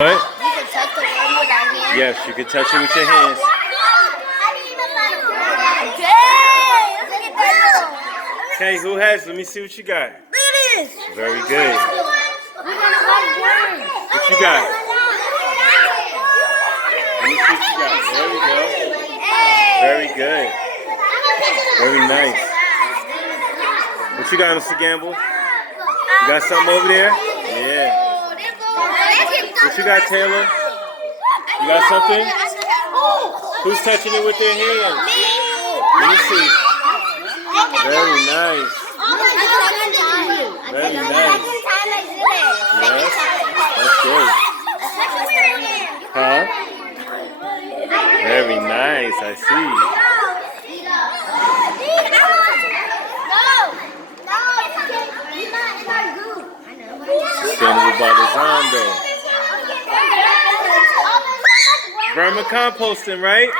What? You can touch the worm with our hands. Yes, you can touch it with your hands. Okay, who has? Let me see what you got. Look at this. Very good. What you got? Let me see what you got. There we go. Very good. Very nice. What you got, Mr. Gamble? You got something over there? Yeah. What you got, Taylor? You got something? Who's touching it with their hands? Let me see. Very nice. Very nice. Yes, that's good. Huh? Very nice, I see. Sustainable by design, though. Vermicomposting, right?